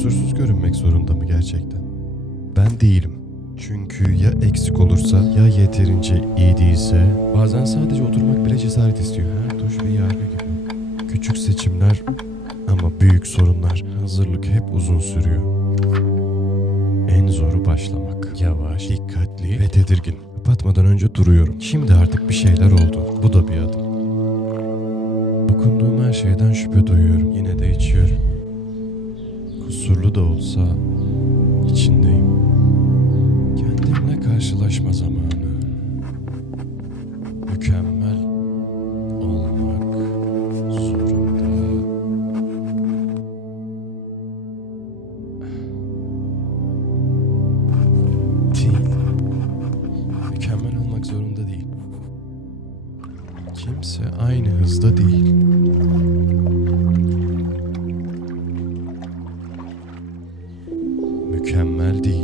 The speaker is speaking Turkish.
kusursuz görünmek zorunda mı gerçekten? Ben değilim. Çünkü ya eksik olursa ya yeterince iyi değilse bazen sadece oturmak bile cesaret istiyor. Her tuş bir yargı gibi. Küçük seçimler ama büyük sorunlar. Hazırlık hep uzun sürüyor. En zoru başlamak. Yavaş, dikkatli ve tedirgin. Kapatmadan önce duruyorum. Şimdi artık bir şeyler oldu. Bu da bir adım. Dokunduğum her şeyden şüphe duyuyorum. Yine de içiyorum. Kusurlu da olsa içindeyim. Kendimle karşılaşma zamanı. Mükemmel olmak zorunda değil. Mükemmel olmak zorunda değil. Kimse aynı hızda değil. Mükemmel değil.